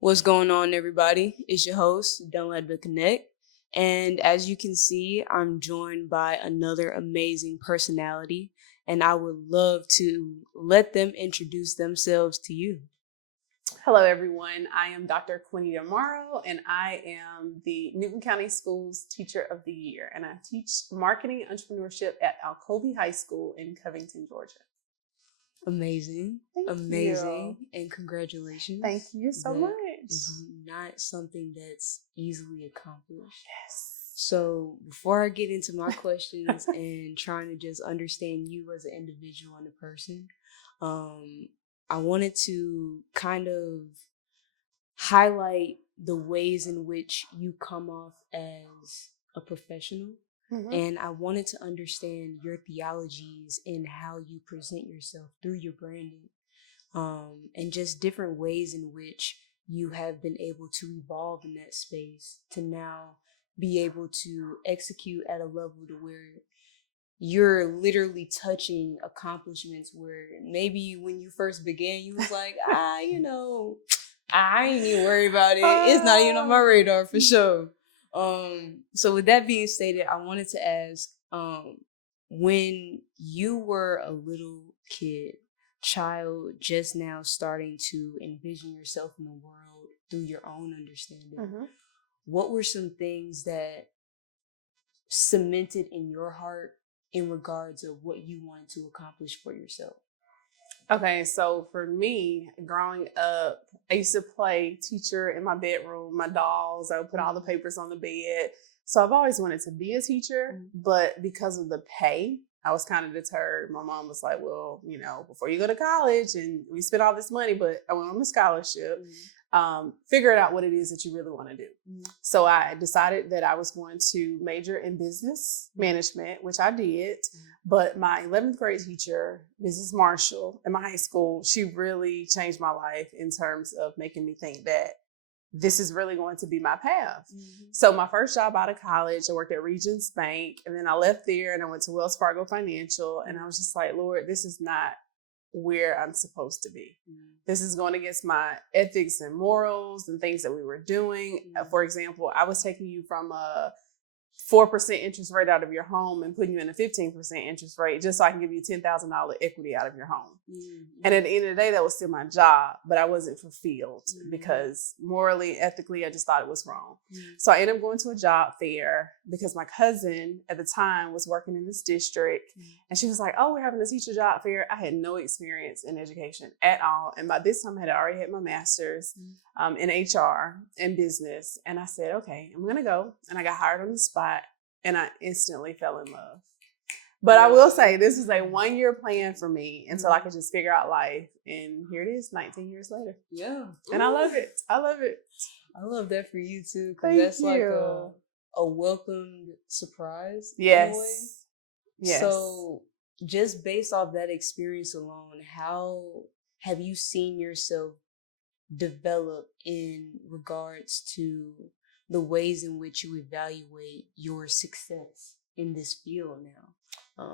What's going on, everybody? It's your host, Don't Let It Connect. And as you can see, I'm joined by another amazing personality, and I would love to let them introduce themselves to you. Hello, everyone. I am Dr. Quinita Morrow, and I am the Newton County Schools Teacher of the Year, and I teach marketing entrepreneurship at Alcovey High School in Covington, Georgia. Amazing. Thank Amazing. you. And congratulations. Thank you so That much. is not something that's easily accomplished. Yes. So before I get into my questions and trying to just understand you as an individual and a person, I wanted to kind of highlight the ways in which you come off as a professional. Mm-hmm. And I wanted to understand your theologies and how you present yourself through your branding, and just different ways in which you have been able to evolve in that space to now be able to execute at a level to where you're literally touching accomplishments where maybe when you first began, you was like, I ain't even worried about it. It's not even on my radar for sure. So with that being stated, I wanted to ask, when you were a little child, just now starting to envision yourself in the world through your own understanding, Mm-hmm. what were some things that cemented in your heart in regards of what you wanted to accomplish for yourself? Okay, so for me, growing up, I used to play teacher in my bedroom, my dolls. I would put all the papers on the bed. So I've always wanted to be a teacher, but because of the pay, I was kind of deterred. My mom was like, well, before you go to college and we spent all this money, but I went on a scholarship, figure out what it is that you really want to do. So I decided that I was going to major in business management, which I did. But my 11th grade teacher, Mrs. Marshall, in my high school, she really changed my life in terms of making me think that this is really going to be my path. So my first job out of college, I worked at Regions Bank, and then I left there and I went to Wells Fargo Financial. And I was just like, Lord, this is not where I'm supposed to be. This is going against my ethics and morals and things that we were doing. For example, I was taking you from a 4% interest rate out of your home and putting you in a 15% interest rate just so I can give you $10,000 equity out of your home. And at the end of the day, that was still my job, but I wasn't fulfilled because morally, ethically, I just thought it was wrong. So I ended up going to a job fair because my cousin at the time was working in this district, and she was like, oh, we're having a teacher job fair. I had no experience in education at all. And by this time I had already had my master's in HR and business. And I said, okay, I'm going to go. And I got hired on the spot and I instantly fell in love. But I will say this is a 1-year plan for me until I could just figure out life. And here it is 19 years later. Yeah. And I love it. I love it. I love that for you too. Thank that's you. Like a welcomed surprise. Yes. In a way. Yes. So just based off that experience alone, how have you seen yourself develop in regards to the ways in which you evaluate your success in this field now?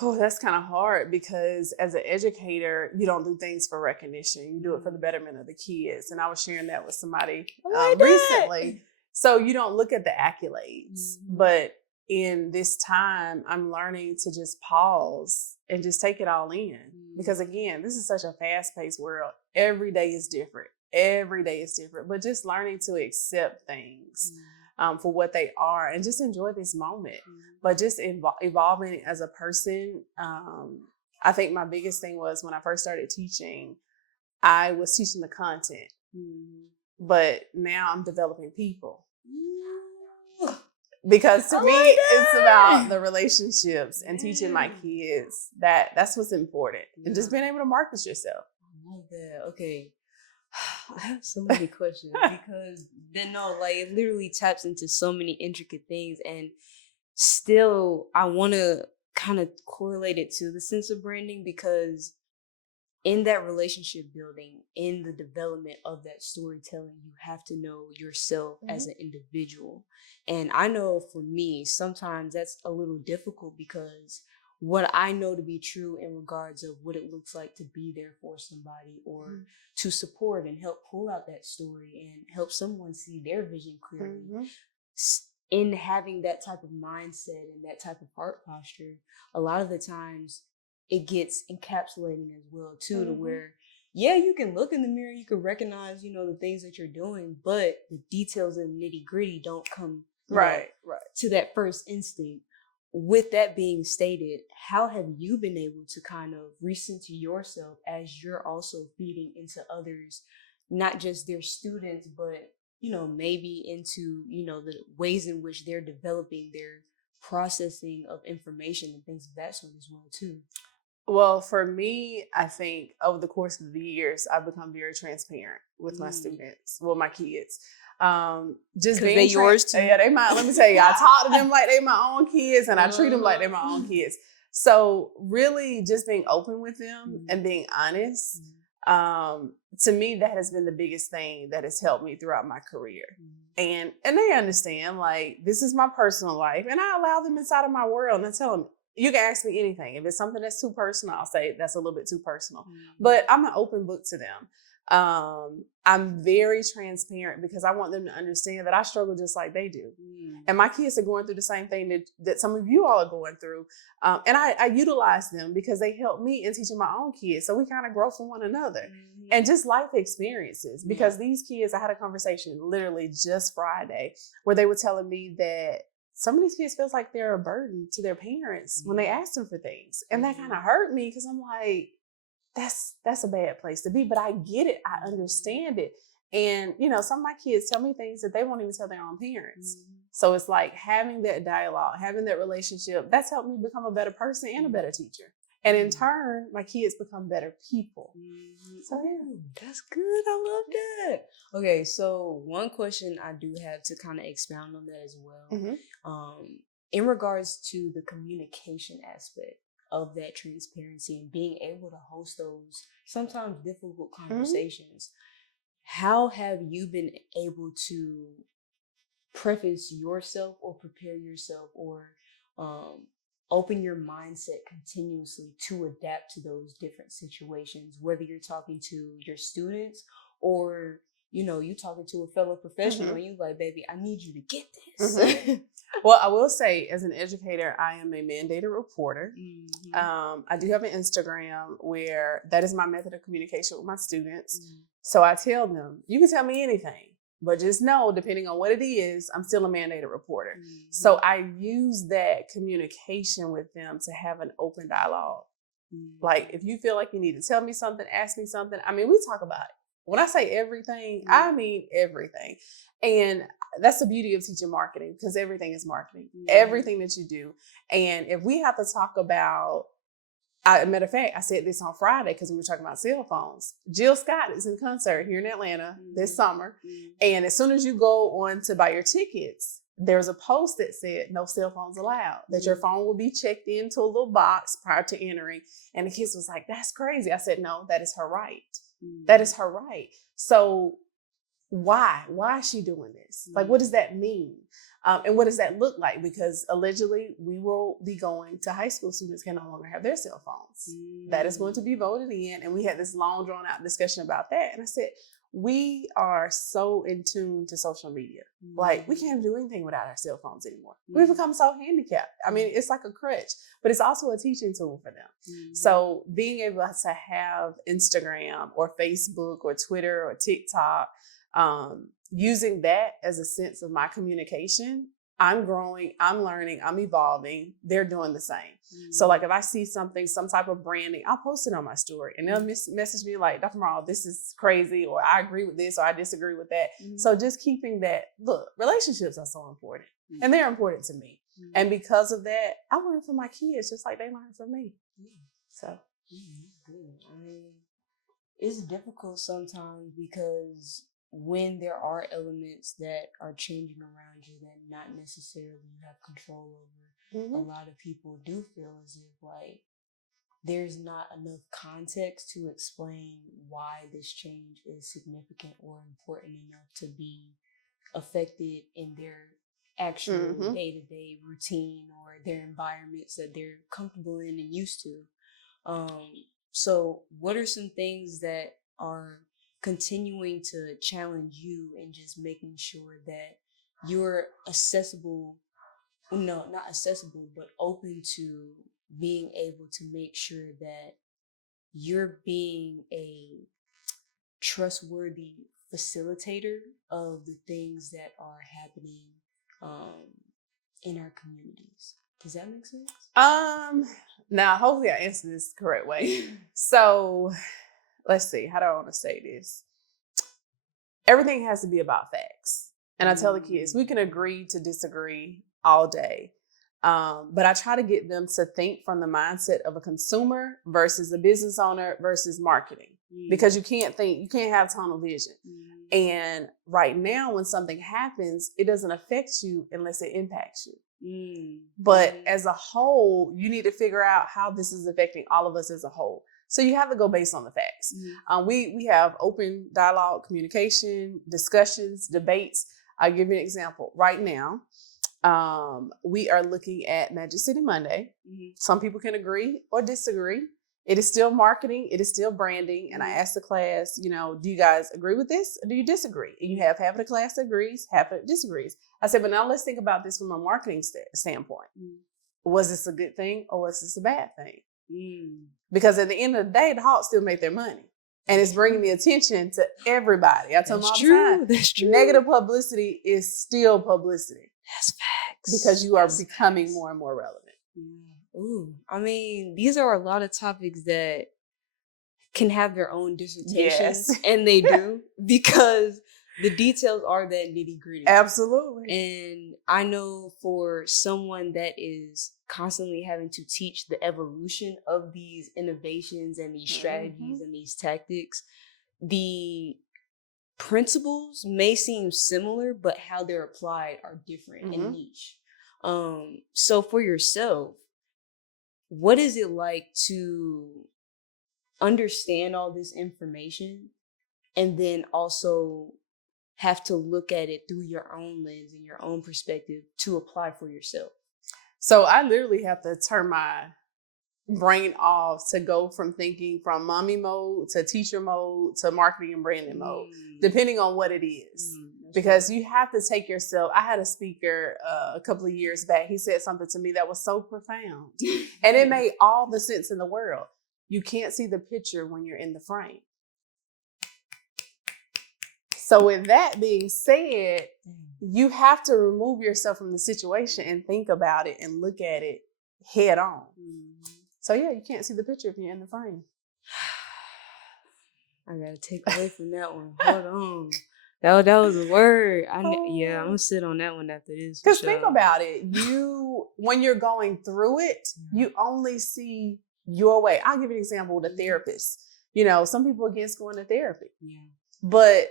Oh, that's kind of hard because as an educator, you don't do things for recognition. You do it for the betterment of the kids. And I was sharing that with somebody recently. So you don't look at the accolades, but in this time, I'm learning to just pause and just take it all in. Because again, this is such a fast-paced world. Every day is different. Every day is different. But just learning to accept things for what they are and just enjoy this moment. But just evolving as a person. I think my biggest thing was when I first started teaching, I was teaching the content. But now I'm developing people. Because to me, it's about the relationships and teaching my kids that's what's important. And just being able to market yourself. I love that. Okay. I have so many questions because it literally taps into so many intricate things. And still, I want to kind of correlate it to the sense of branding because in that relationship building, in the development of that storytelling, you have to know yourself as an individual. And I know for me, sometimes that's a little difficult because what I know to be true in regards of what it looks like to be there for somebody or to support and help pull out that story and help someone see their vision clearly. In having that type of mindset and that type of heart posture, a lot of the times it gets encapsulating as well too, to where yeah, you can look in the mirror, you can recognize, the things that you're doing, but the details and nitty gritty don't come right to that first instinct. With that being stated, how have you been able to kind of recenter yourself as you're also feeding into others, not just their students, but maybe into the ways in which they're developing their processing of information and things of that sort as well too? Well, for me, I think over the course of the years, I've become very transparent with my students, well, my kids. Just being they yours too. Yeah, they might. Let me tell you, I talk to them like they my own kids, and I treat them like they're my own kids. So really, just being open with them and being honest. To me, that has been the biggest thing that has helped me throughout my career. And they understand, like, this is my personal life, and I allow them inside of my world, and I tell them, you can ask me anything. If it's something that's too personal, I'll say that's a little bit too personal. But I'm an open book to them. I'm very transparent because I want them to understand that I struggle just like they do. And my kids are going through the same thing that some of you all are going through. And I utilize them because they help me in teaching my own kids. So we kind of grow from one another and just life experiences. Because these kids, I had a conversation literally just Friday where they were telling me that some of these kids feels like they're a burden to their parents when they ask them for things. And that kind of hurt me because I'm like, that's a bad place to be, but I get it. I understand it. And, some of my kids tell me things that they won't even tell their own parents. So it's like having that dialogue, having that relationship, that's helped me become a better person and a better teacher. And in turn, my kids become better people. So yeah. That's good. I love that. Okay, so one question I do have to kind of expound on that as well. In regards to the communication aspect of that transparency and being able to host those sometimes difficult conversations, how have you been able to preface yourself or prepare yourself or open your mindset continuously to adapt to those different situations, whether you're talking to your students or you talking to a fellow professional and you like, baby, I need you to get this. Well, I will say, as an educator, I am a mandated reporter. I do have an Instagram where that is my method of communication with my students. So I tell them, you can tell me anything, but just know, depending on what it is, I'm still a mandated reporter. So I use that communication with them to have an open dialogue. Like, if you feel like you need to tell me something, ask me something. I mean, we talk about it. When I say everything, I mean everything. And that's the beauty of teaching marketing, because everything is marketing, everything that you do. And if we have to talk about, matter of fact, I said this on Friday because we were talking about cell phones. Jill Scott is in concert here in Atlanta this summer. And as soon as you go on to buy your tickets, there's a post that said no cell phones allowed, that your phone will be checked into a little box prior to entering. And the kids was like, that's crazy. I said, no, that is her right. That is her right. So why is she doing this? Like, what does that mean? And what does that look like? Because allegedly we will be going to high school students can no longer have their cell phones. That is going to be voted in. And we had this long drawn out discussion about that. And I said, we are so in tune to social media. Like, we can't do anything without our cell phones anymore. We've become so handicapped. I mean, it's like a crutch, but it's also a teaching tool for them. So being able to have Instagram or Facebook or Twitter or TikTok, using that as a sense of my communication, I'm growing, I'm learning, I'm evolving. They're doing the same. So like if I see something, some type of branding, I'll post it on my story and they'll message me like, Dr. Morrow, this is crazy, or I agree with this, or I disagree with that. So just keeping that, look, relationships are so important and they're important to me. And because of that, I learn from my kids just like they learn from me. So. I mean, it's difficult sometimes because when there are elements that are changing around you that not necessarily you have control over, a lot of people do feel as if like there's not enough context to explain why this change is significant or important enough to be affected in their actual day-to-day routine or their environments that they're comfortable in and used to. So what are some things that are continuing to challenge you and just making sure that you're accessible, no, not accessible, but open to being able to make sure that you're being a trustworthy facilitator of the things that are happening um, in our communities? Does that make sense? Now hopefully I answer this the correct way. So let's see, how do I want to say this? Everything has to be about facts. And I tell the kids, we can agree to disagree all day. But I try to get them to think from the mindset of a consumer versus a business owner versus marketing. Because you can't have tunnel vision. And right now, when something happens, it doesn't affect you unless it impacts you. But as a whole, you need to figure out how this is affecting all of us as a whole. So you have to go based on the facts. We have open dialogue, communication, discussions, debates. I'll give you an example. Right now, we are looking at Magic City Monday. Some people can agree or disagree. It is still marketing. It is still branding. And I asked the class, do you guys agree with this or do you disagree? And you have half of the class that agrees, half of it disagrees. I said, but now let's think about this from a marketing standpoint. Was this a good thing or was this a bad thing? Because at the end of the day, the Hawks still make their money. And it's bringing the attention to everybody. I tell them all the time, that's true. Negative publicity is still publicity. That's facts. Because you are becoming more and more relevant. Ooh, I mean, these are a lot of topics that can have their own dissertations, and they do, because the details are that nitty gritty. Absolutely. And I know for someone that is constantly having to teach the evolution of these innovations and these strategies and these tactics, the principles may seem similar, but how they're applied are different and niche. So for yourself, what is it like to understand all this information and then also have to look at it through your own lens and your own perspective to apply for yourself? So I literally have to turn my brain off to go from thinking from mommy mode to teacher mode to marketing and branding mode, depending on what it is. Because you have to take yourself. I had a speaker a couple of years back. He said something to me that was so profound. And it made all the sense in the world. You can't see the picture when you're in the frame. So with that being said, you have to remove yourself from the situation and think about it and look at it head on. So yeah, you can't see the picture if you're in the frame. I gotta take away from that one. Hold on. That was a word. Yeah, I'm gonna sit on that one after this. Because think about it. When you're going through it, you only see your way. I'll give you an example with a therapist. Some people are against going to therapy. Yeah. But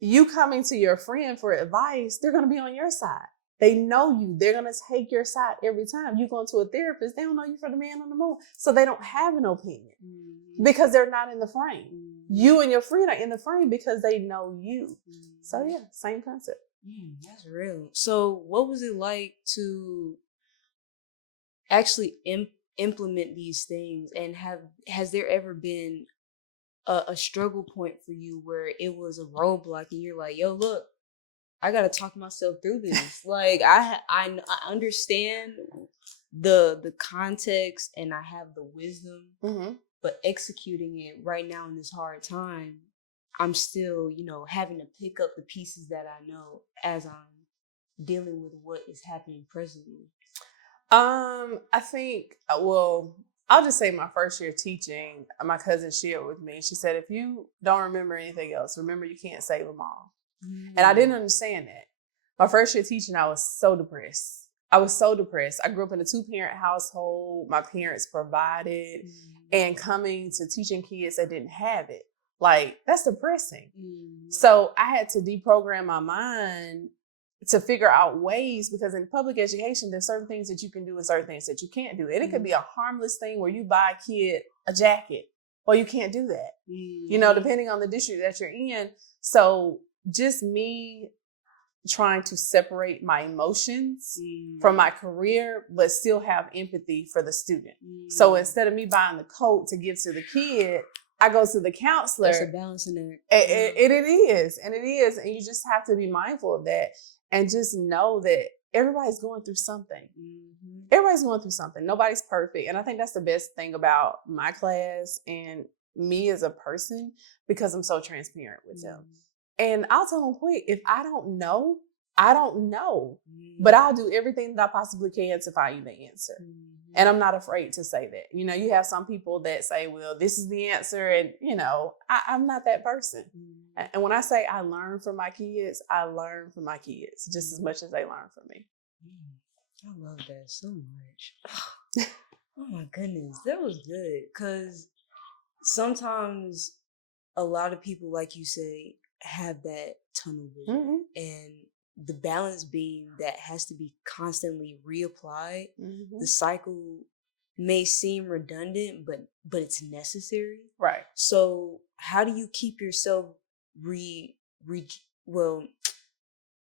you coming to your friend for advice, they're going to be on your side. They know you. They're going to take your side every time. You go to a therapist, they don't know you for the man on the moon. So they don't have an opinion because they're not in the frame. You and your friend are in the frame because they know you. So yeah, same concept. That's real. So what was it like to actually implement these things, and has there ever been a struggle point for you where it was a roadblock and you're like, yo, look, I gotta talk myself through this. Like I understand the context and I have the wisdom, but executing it right now in this hard time, I'm still, having to pick up the pieces that I know as I'm dealing with what is happening presently. I think, I'll just say my first year teaching, my cousin shared with me, she said, if you don't remember anything else, remember you can't save them all. And I didn't understand that. My first year teaching, I was so depressed. I grew up in a 2-parent household. My parents provided, and coming to teaching kids that didn't have it, like, that's depressing. So I had to deprogram my mind to figure out ways, because in public education, there's certain things that you can do and certain things that you can't do. And it could be a harmless thing where you buy a kid a jacket, or you can't do that, depending on the district that you're in. So just me trying to separate my emotions from my career, but still have empathy for the student. So instead of me buying the coat to give to the kid, I go to the counselor. There's a balance in there. It is. And you just have to be mindful of that and just know that everybody's going through something. Everybody's going through something. Nobody's perfect. And I think that's the best thing about my class and me as a person, because I'm so transparent with them. And I'll tell them quick, if I don't know, I don't know. But I'll do everything that I possibly can to find you the answer. And I'm not afraid to say that. You know, you have some people that say, well, this is the answer. And, you know, I'm not that person. And when I say I learn from my kids, I learn from my kids just as much as they learn from me. I love that so much. Oh my goodness, that was good. Because sometimes a lot of people, like you say, have that tunnel vision. And the balance being that has to be constantly reapplied. The cycle may seem redundant, but it's necessary. Right. So how do you keep yourself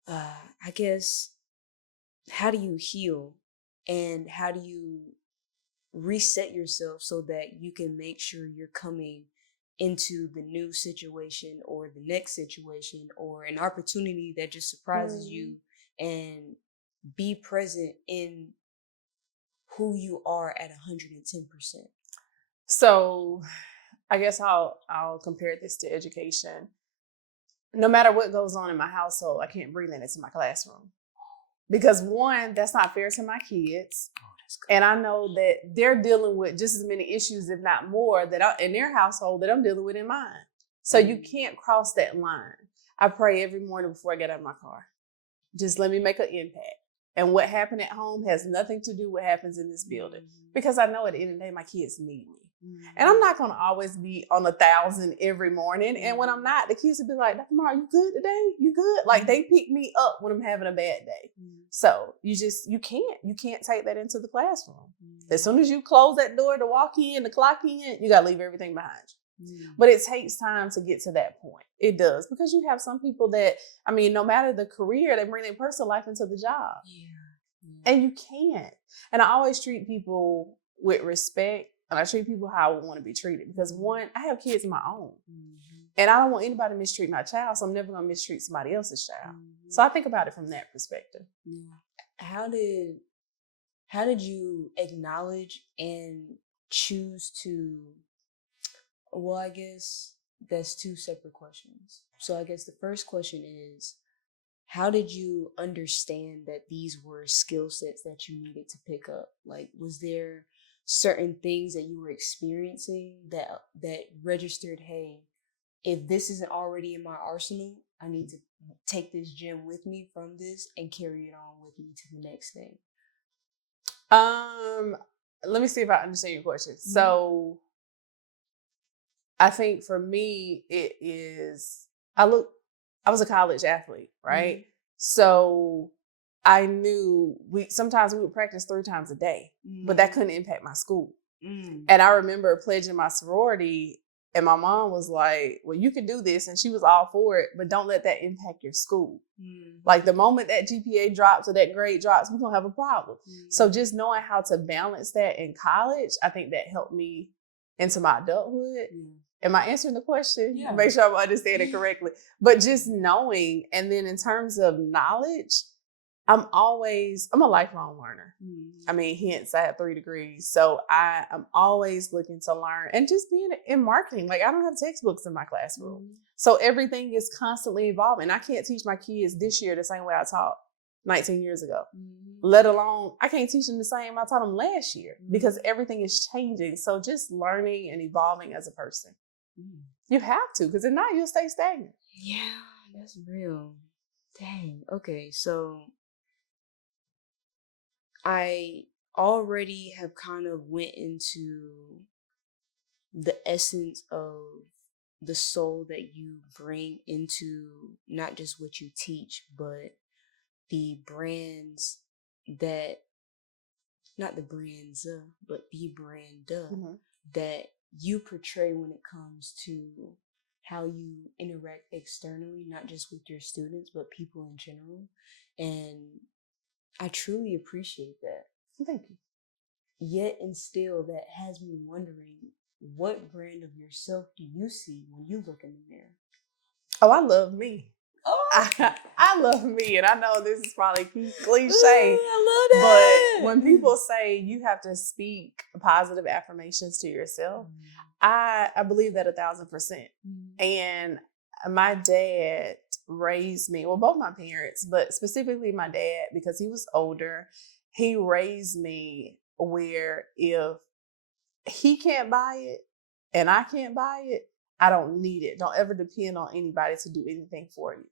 I guess, how do you heal and how do you reset yourself so that you can make sure you're coming into the new situation or the next situation or an opportunity that just surprises you, and be present in who you are at 110%? So I guess I'll compare this to education. No matter what goes on in my household, I can't bring that into my classroom. Because one, that's not fair to my kids. And I know that they're dealing with just as many issues, if not more, in their household that I'm dealing with in mine. So you can't cross that line. I pray every morning before I get out of my car. Just let me make an impact. And what happened at home has nothing to do with what happens in this building. Because I know at the end of the day, my kids need me. And I'm not going to always be on 1,000 every morning. And when I'm not, the kids will be like, Dr. Mara, you good today? You good? Like they pick me up when I'm having a bad day. So you can't take that into the classroom. As soon as you close that door to walk in, to clock in, you got to leave everything behind you. But it takes time to get to that point. It does. Because you have some people that, I mean, no matter the career, they bring their personal life into the job. And you can't. And I always treat people with respect. And I treat people how I would want to be treated. Because one, I have kids of my own. And I don't want anybody to mistreat my child. So I'm never going to mistreat somebody else's child. So I think about it from that perspective. How did you acknowledge and choose to, well, I guess that's two separate questions. So I guess the first question is, how did you understand that these were skill sets that you needed to pick up? Like, was there certain things that you were experiencing that registered, hey, if this isn't already in my arsenal, I need to take this gem with me from this and carry it on with me to the next thing? Let me see if I understand your question. So I think for me, it is, I was a college athlete, right? So I knew sometimes we would practice 3 times a day, but that couldn't impact my school. And I remember pledging my sorority, and my mom was like, well, you can do this. And she was all for it, but don't let that impact your school. Like the moment that GPA drops or that grade drops, we're going to have a problem. So just knowing how to balance that in college, I think that helped me into my adulthood. Am I answering the question? Yeah. Make sure I'm understanding correctly. But just knowing, and then in terms of knowledge, I'm a lifelong learner. I mean, hence I have 3 degrees. So I am always looking to learn, and just being in marketing. Like I don't have textbooks in my classroom. So everything is constantly evolving. I can't teach my kids this year the same way I taught 19 years ago, let alone I can't teach them the same I taught them last year because everything is changing. So just learning and evolving as a person. You have to, because if not, you'll stay stagnant. Yeah, that's real. Dang. Okay, so I already have kind of went into the essence of the soul that you bring into not just what you teach, but the brands that, not the brands, but the brand that you portray when it comes to how you interact externally, not just with your students, but people in general. And I truly appreciate that. Thank you. Yet and still, that has me wondering, what brand of yourself do you see when you look in the mirror? Oh, I love me. Oh, I love me, and I know this is probably cliche, I love that. but when people say you have to speak positive affirmations to yourself, I believe that 1,000%. And my dad raised me, well, both my parents, but specifically my dad, because he was older, he raised me where if he can't buy it and I can't buy it, I don't need it. Don't ever depend on anybody to do anything for you.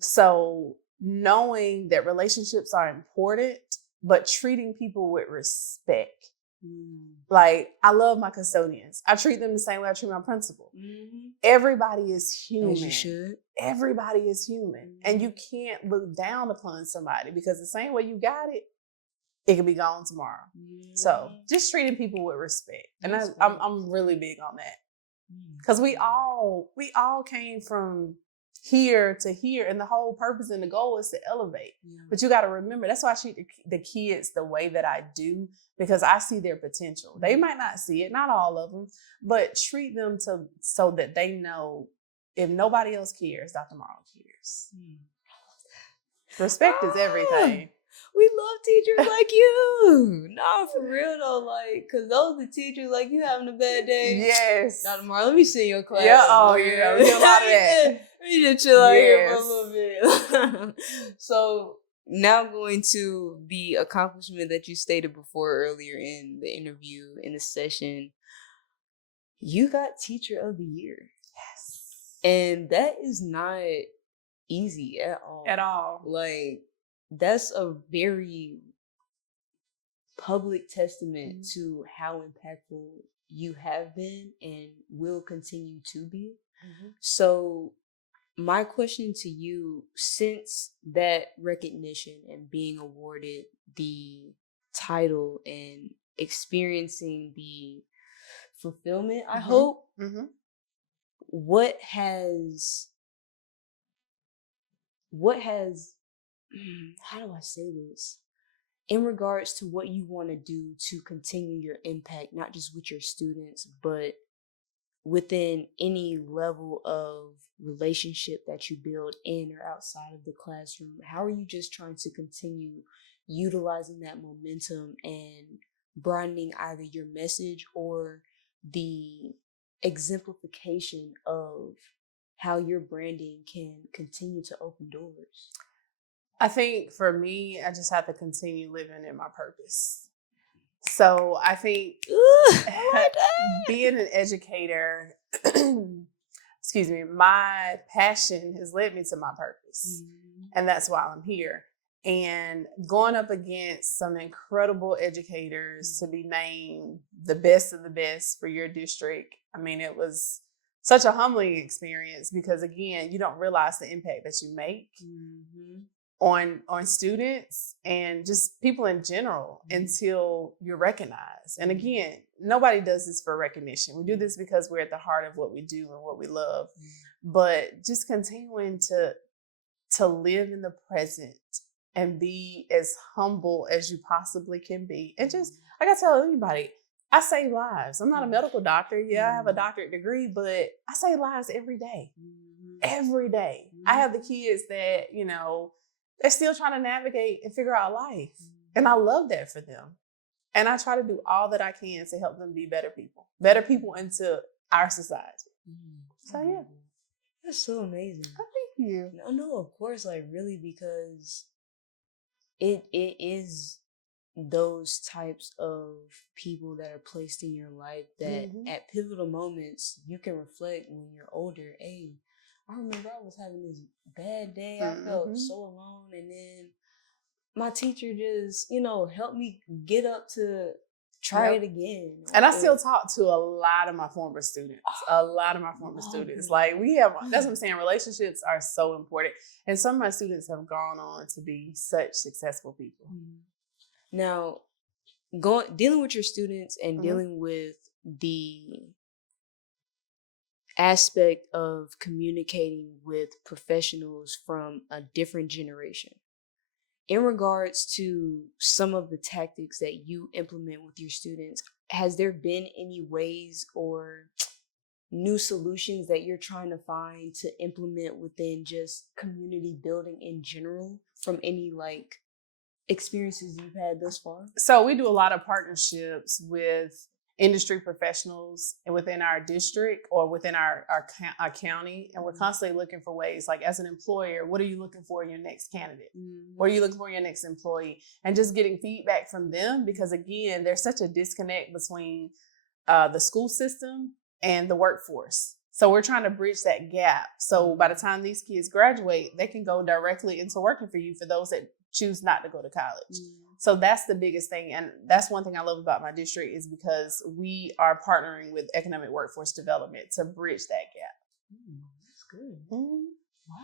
So knowing that relationships are important, but treating people with respect. Like, I love my custodians. I treat them the same way I treat my principal. Everybody is human. As you should. Everybody is human. And you can't look down upon somebody because the same way you got it, it could be gone tomorrow. So just treating people with respect. And I'm really big on that. Because we all came from here to here, and the whole purpose and the goal is to elevate. But you got to remember, that's why I treat the kids the way that I do, because I see their potential. They might not see it, not all of them, but treat them so that they know if nobody else cares, Dr. Morrow cares. Respect is everything. We love teachers like you. Nah, for real though, like, cause those are the teachers like you having a bad day. Yes. Dr. Mar, let me see in your class. Yeah, oh yeah, we get a lot of that. We need to chill out here for a little bit. So now going to the accomplishment that you stated before earlier in the interview, in the session, you got Teacher of the Year. Yes. And that is not easy at all. At all. Like, that's a very public testament to how impactful you have been and will continue to be. So my question to you, since that recognition and being awarded the title and experiencing the fulfillment, I hope, what has how do I say this? In regards to what you want to do to continue your impact, not just with your students, but within any level of relationship that you build in or outside of the classroom, how are you just trying to continue utilizing that momentum and broadening either your message or the exemplification of how your branding can continue to open doors? I think for me, I just have to continue living in my purpose. So I think being an educator, excuse me, my passion has led me to my purpose. And that's why I'm here. And going up against some incredible educators to be named the best of the best for your district, I mean, it was such a humbling experience because, again, you don't realize the impact that you make on students and just people in general until you're recognized. And again, nobody does this for recognition. We do this because we're at the heart of what we do and what we love. But just continuing to live in the present and be as humble as you possibly can be. And just, like I tell anybody, I save lives. I'm not a medical doctor. Yeah, I have a doctorate degree, but I save lives every day. Every day. I have the kids that, you know, they're still trying to navigate and figure out life. And I love that for them. And I try to do all that I can to help them be better people into our society. So, yeah. That's so amazing. Oh, thank you. No, of course, like really, because it is those types of people that are placed in your life that at pivotal moments you can reflect when you're older. Hey, I remember I was having this bad day. I felt so alone. And then my teacher just, helped me get up to try it again. And I still talk to a lot of my former students. Like that's what I'm saying. Relationships are so important. And some of my students have gone on to be such successful people. Now, dealing with your students and dealing with the aspect of communicating with professionals from a different generation. In regards to some of the tactics that you implement with your students, has there been any ways or new solutions that you're trying to find to implement within just community building in general from any like experiences you've had thus far? So we do a lot of partnerships with industry professionals and within our district or within our county. And we're constantly looking for ways, like as an employer, what are you looking for in your next candidate? What are you looking for in your next employee? And just getting feedback from them, because again, there's such a disconnect between the school system and the workforce. So we're trying to bridge that gap. So by the time these kids graduate, they can go directly into working for you for those that choose not to go to college. So that's the biggest thing. And that's one thing I love about my district, is because we are partnering with economic workforce development to bridge that gap. That's good. Wow.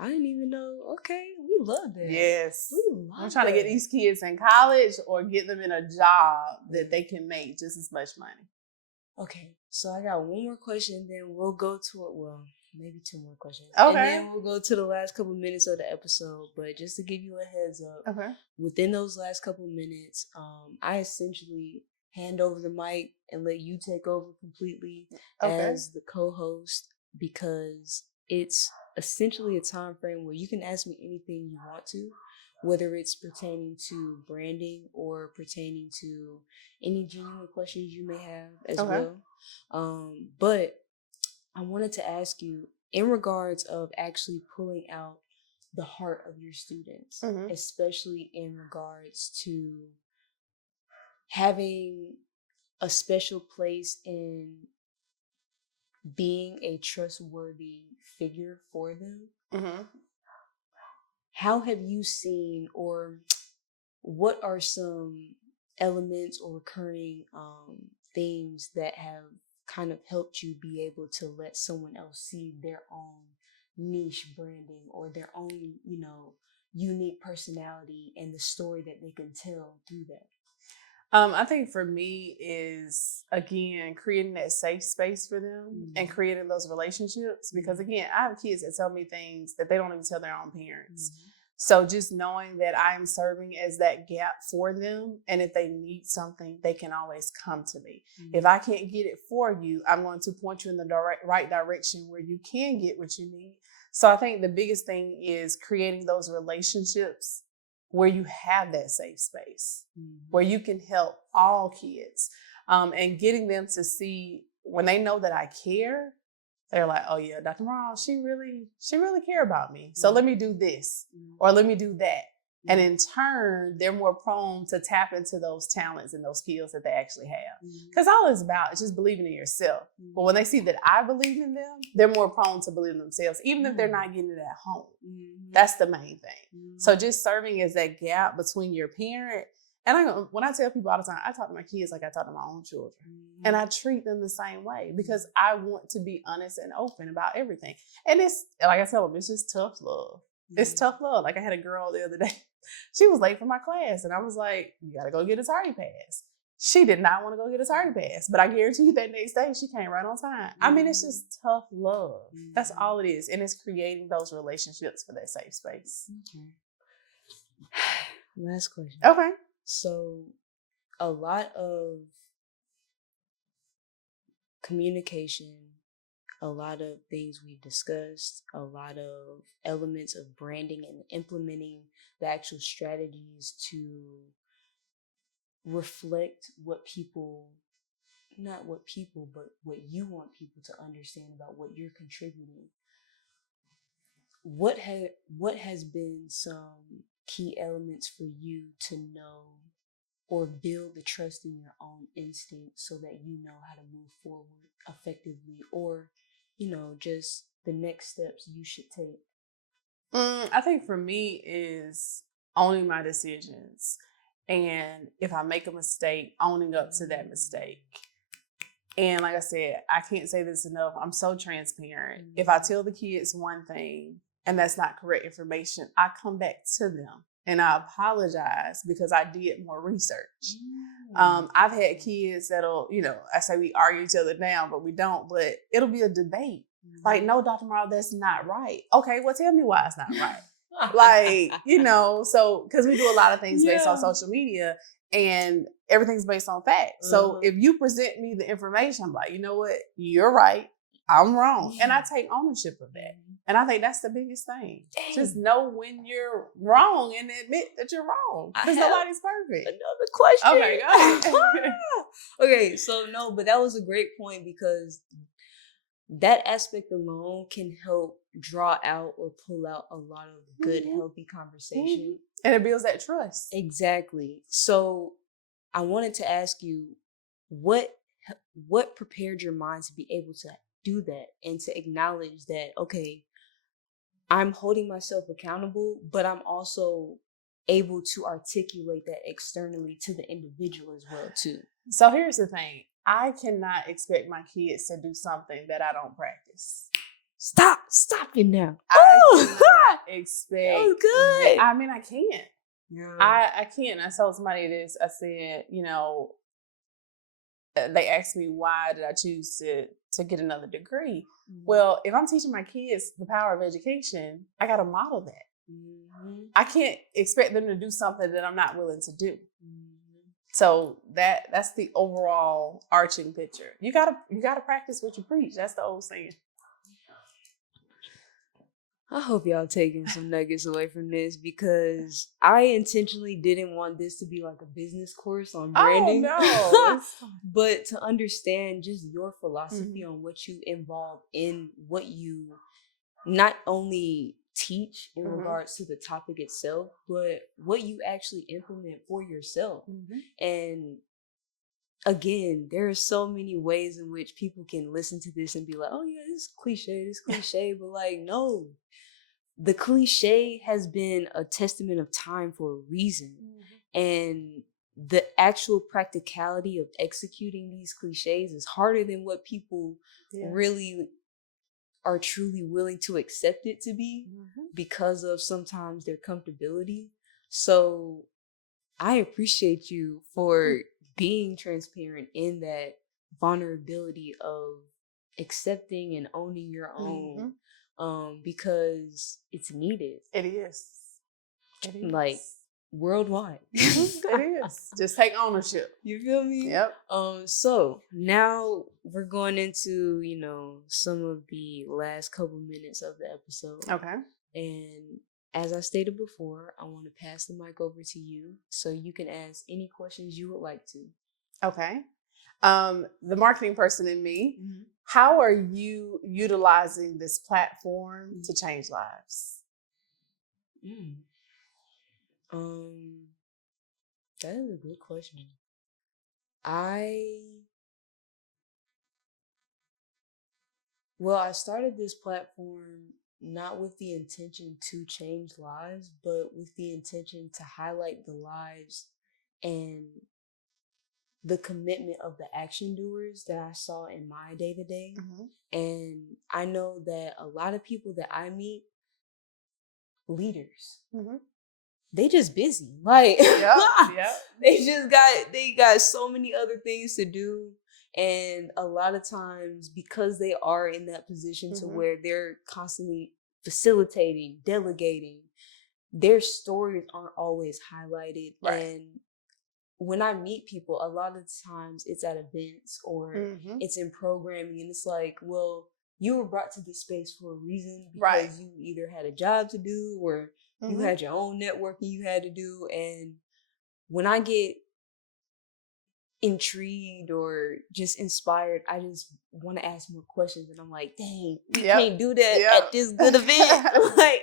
I didn't even know. Okay. We love that. Yes. We love I'm trying to get these kids in college or get them in a job that they can make just as much money. Okay. So I got one more question, then we'll go to it. Well, maybe two more questions. Okay. And then we'll go to the last couple minutes of the episode. But just to give you a heads up, within those last couple minutes, I essentially hand over the mic and let you take over completely as the co-host, because it's essentially a time frame where you can ask me anything you want to, whether it's pertaining to branding or pertaining to any genuine questions you may have as well. But I wanted to ask you, in regards of actually pulling out the heart of your students, especially in regards to having a special place in being a trustworthy figure for them, how have you seen, or what are some elements or recurring themes that have kind of helped you be able to let someone else see their own niche branding or their own, unique personality and the story that they can tell through that? I think for me is, again, creating that safe space for them and creating those relationships. Because again, I have kids that tell me things that they don't even tell their own parents. So just knowing that I'm serving as that gap for them, and if they need something, they can always come to me. If I can't get it for you, I'm going to point you in the right direction where you can get what you need. So I think the biggest thing is creating those relationships where you have that safe space, where you can help all kids, and getting them to see, when they know that I care, they're like, oh yeah, Dr. Morales, she really care about me. So let me do this or let me do that. And in turn, they're more prone to tap into those talents and those skills that they actually have. Because all it's about is just believing in yourself. But when they see that I believe in them, they're more prone to believe in themselves, even if they're not getting it at home. That's the main thing. So just serving as that gap between your parent. And when I tell people all the time, I talk to my kids like I talk to my own children. And I treat them the same way, because I want to be honest and open about everything. And it's, like I tell them, it's just tough love. It's tough love. Like I had a girl the other day. She was late for my class, and I was like, you got to go get a tardy pass. She did not want to go get a tardy pass, but I guarantee you that next day she came right on time. I mean, it's just tough love. That's all it is. And it's creating those relationships for that safe space. Last question. Okay. So a lot of communication, a lot of things we've discussed, a lot of elements of branding and implementing the actual strategies to reflect what you want people to understand about what you're contributing. What has been some key elements for you to know or build the trust in your own instincts so that you know how to move forward effectively, or just the next steps you should take? I think for me is owning my decisions, and if I make a mistake, owning up to that mistake. And like I said, I can't say this enough, I'm so transparent. If I tell the kids one thing and that's not correct information, I come back to them and I apologize because I did more research. Mm. I've had kids that'll, I say we argue each other down, but we don't, but it'll be a debate. Like, no, Dr. Morrow, that's not right. Okay, well, tell me why it's not right. Like, so because we do a lot of things based on social media and everything's based on facts. So if you present me the information, I'm like, you know what? You're right. I'm wrong. And I take ownership of that. And I think that's the biggest thing. Dang. Just know when you're wrong and admit that you're wrong. Because nobody's perfect. Another question. Okay, go ahead. Okay, so no, but that was a great point because that aspect alone can help draw out or pull out a lot of good, healthy conversation. And it builds that trust. Exactly. So I wanted to ask you, what prepared your mind to be able to do that and to acknowledge that, okay, I'm holding myself accountable, but I'm also able to articulate that externally to the individual as well too. So here's the thing. I cannot expect my kids to do something that I don't practice. Stop it now. I cannot expect. That was good. I mean, I can't. Yeah. I can't. I told somebody this. I said, they asked me why did I choose to get another degree. Well, if I'm teaching my kids the power of education, I got to model that. I can't expect them to do something that I'm not willing to do. So that's the overall arching picture. You gotta practice what you preach. That's the old saying. I hope y'all taking some nuggets away from this because I intentionally didn't want this to be like a business course on branding. Oh, no. But to understand just your philosophy on what you involve in what you not only teach in regards to the topic itself, but what you actually implement for yourself. And again, there are so many ways in which people can listen to this and be like, oh yeah, this is cliche, but like, no. The cliche has been a testament of time for a reason. And the actual practicality of executing these cliches is harder than what people really are truly willing to accept it to be because of sometimes their comfortability. So I appreciate you for being transparent in that vulnerability of accepting and owning your own. Because it's needed. It is. Like worldwide. It is. Just take ownership. You feel me? Yep. So now we're going into, some of the last couple minutes of the episode. Okay. And as I stated before, I want to pass the mic over to you so you can ask any questions you would like to. Okay. The marketing person in me, how are you utilizing this platform to change lives? That is a good question. I started this platform not with the intention to change lives, but with the intention to highlight the lives and the commitment of the action doers that I saw in my day-to-day. And I know that a lot of people that I meet, leaders, they just busy. Like, they got so many other things to do. And a lot of times, because they are in that position to where they're constantly facilitating, delegating, their stories aren't always highlighted. Right. And when I meet people, a lot of times it's at events or it's in programming, and it's like, well, you were brought to this space for a reason because you either had a job to do or you had your own networking you had to do. And when I get intrigued or just inspired, I just want to ask more questions. And I'm like, dang, you can't do that at this good event. Like,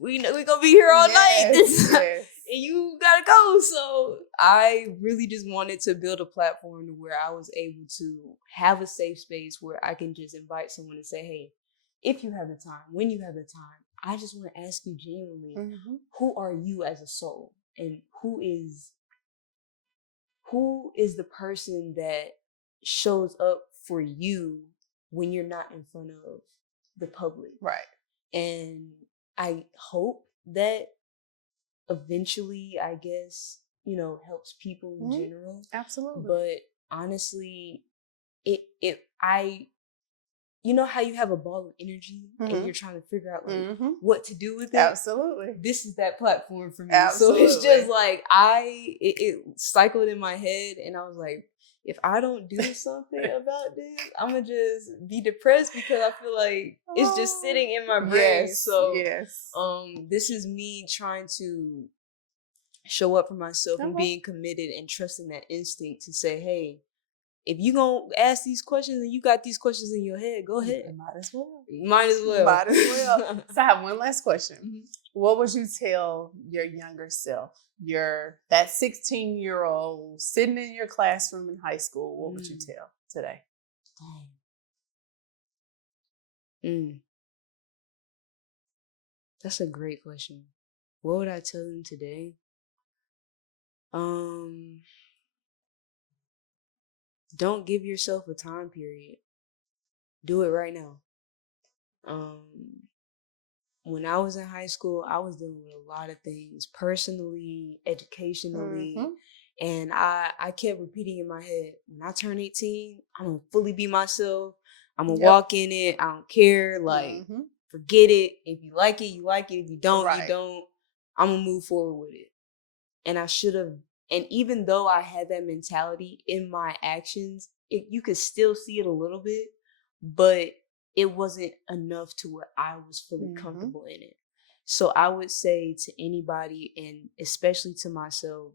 we gonna be here all night. And you gotta go. So I really just wanted to build a platform where I was able to have a safe space where I can just invite someone and say, hey, if you have the time, when you have the time, I just want to ask you genuinely, who are you as a soul? And who is the person that shows up for you when you're not in front of the public? Right. And I hope that eventually, I guess, helps people in general. Absolutely. But honestly, I you know how you have a ball of energy and you're trying to figure out like what to do with it? Absolutely. This is that platform for me. Absolutely. So it's just like it cycled in my head and I was like, if I don't do something about this, I'm gonna just be depressed because I feel like it's just sitting in my brain. Yes, So yes. This is me trying to show up for myself and being committed and trusting that instinct to say, hey, if you gonna ask these questions and you got these questions in your head, go ahead. Might as well. Might as well. Might as well. So I have one last question. What would you tell your younger self? That 16-year-old sitting in your classroom in high school, what would you tell today? That's a great question. What would I tell them today? Don't give yourself a time period. Do it right now. When I was in high school, I was dealing with a lot of things personally, educationally, and I kept repeating in my head, when I turn 18, I'm gonna fully be myself. I'm gonna walk in it. I don't care. Like, forget it. If you like it, you like it. If you don't, you don't. I'm gonna move forward with it. And I should have. And even though I had that mentality in my actions, you could still see it a little bit, but it wasn't enough to where I was fully comfortable in it. So I would say to anybody, and especially to myself,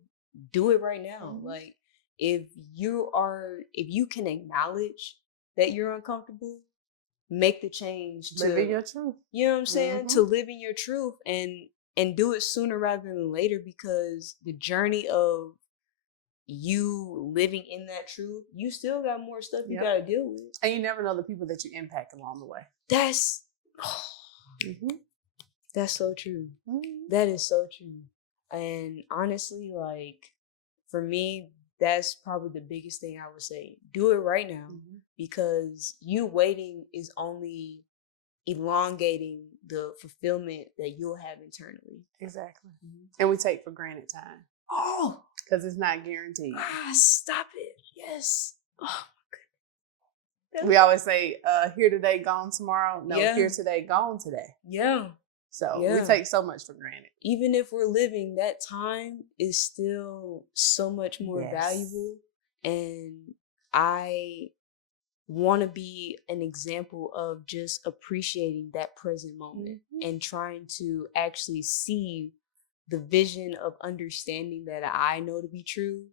do it right now. Like, if you can acknowledge that you're uncomfortable, make the change to live in your truth. You know what I'm saying? To live in your truth and do it sooner rather than later, because the journey of you living in that truth, you still got more stuff you got to deal with. And you never know the people that you impact along the way. That's that's so true. That is so true. And honestly, like, for me, that's probably the biggest thing I would say. Do it right now, because you waiting is only elongating the fulfillment that you'll have internally. Exactly. And we take for granted time. Oh, because it's not guaranteed. Stop it. Yes. Oh my goodness. We always say, here today, gone tomorrow. No, here today, gone today. Yeah. So we take so much for granted. Even if we're living, that time is still so much more valuable. And I want to be an example of just appreciating that present moment and trying to actually see the vision of understanding that I know to be true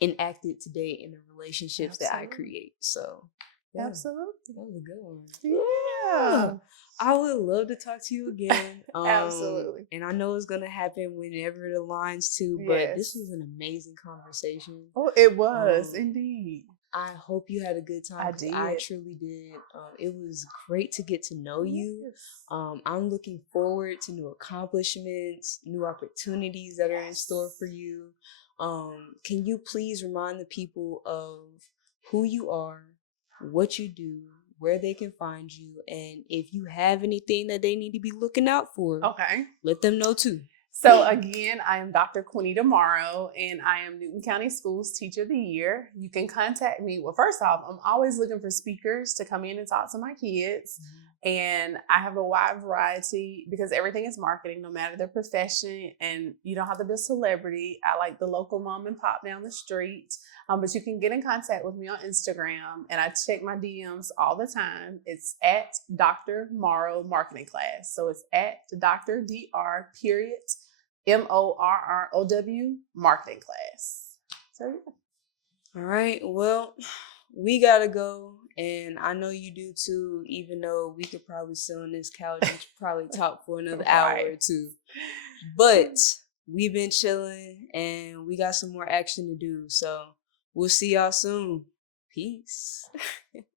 enacted today in the relationships that I create. So absolutely, that was a good one. Yeah. I would love to talk to you again. Absolutely. And I know it's gonna happen whenever it aligns to, but this was an amazing conversation. Oh, it was indeed. I hope you had a good time. I truly did. It was great to get to know you. I'm looking forward to new accomplishments, new opportunities that are in store for you. Can you please remind the people of who you are, what you do, where they can find you, and if you have anything that they need to be looking out for, let them know too. So again, I am Dr. Quinita Morrow, and I am Newton County Schools Teacher of the Year. You can contact me. Well, first off, I'm always looking for speakers to come in and talk to my kids. And I have a wide variety, because everything is marketing, no matter their profession. And you don't have to be a celebrity. I like the local mom and pop down the street. But you can get in contact with me on Instagram, and I check my DMs all the time. It's at Dr. Morrow Marketing Class. So it's at Dr. Dr. Morrow Marketing Class. So yeah. All right. Well, we gotta go, and I know you do too. Even though we could probably sit on this couch and probably talk for another hour or two, but we've been chilling, and we got some more action to do. So we'll see y'all soon. Peace.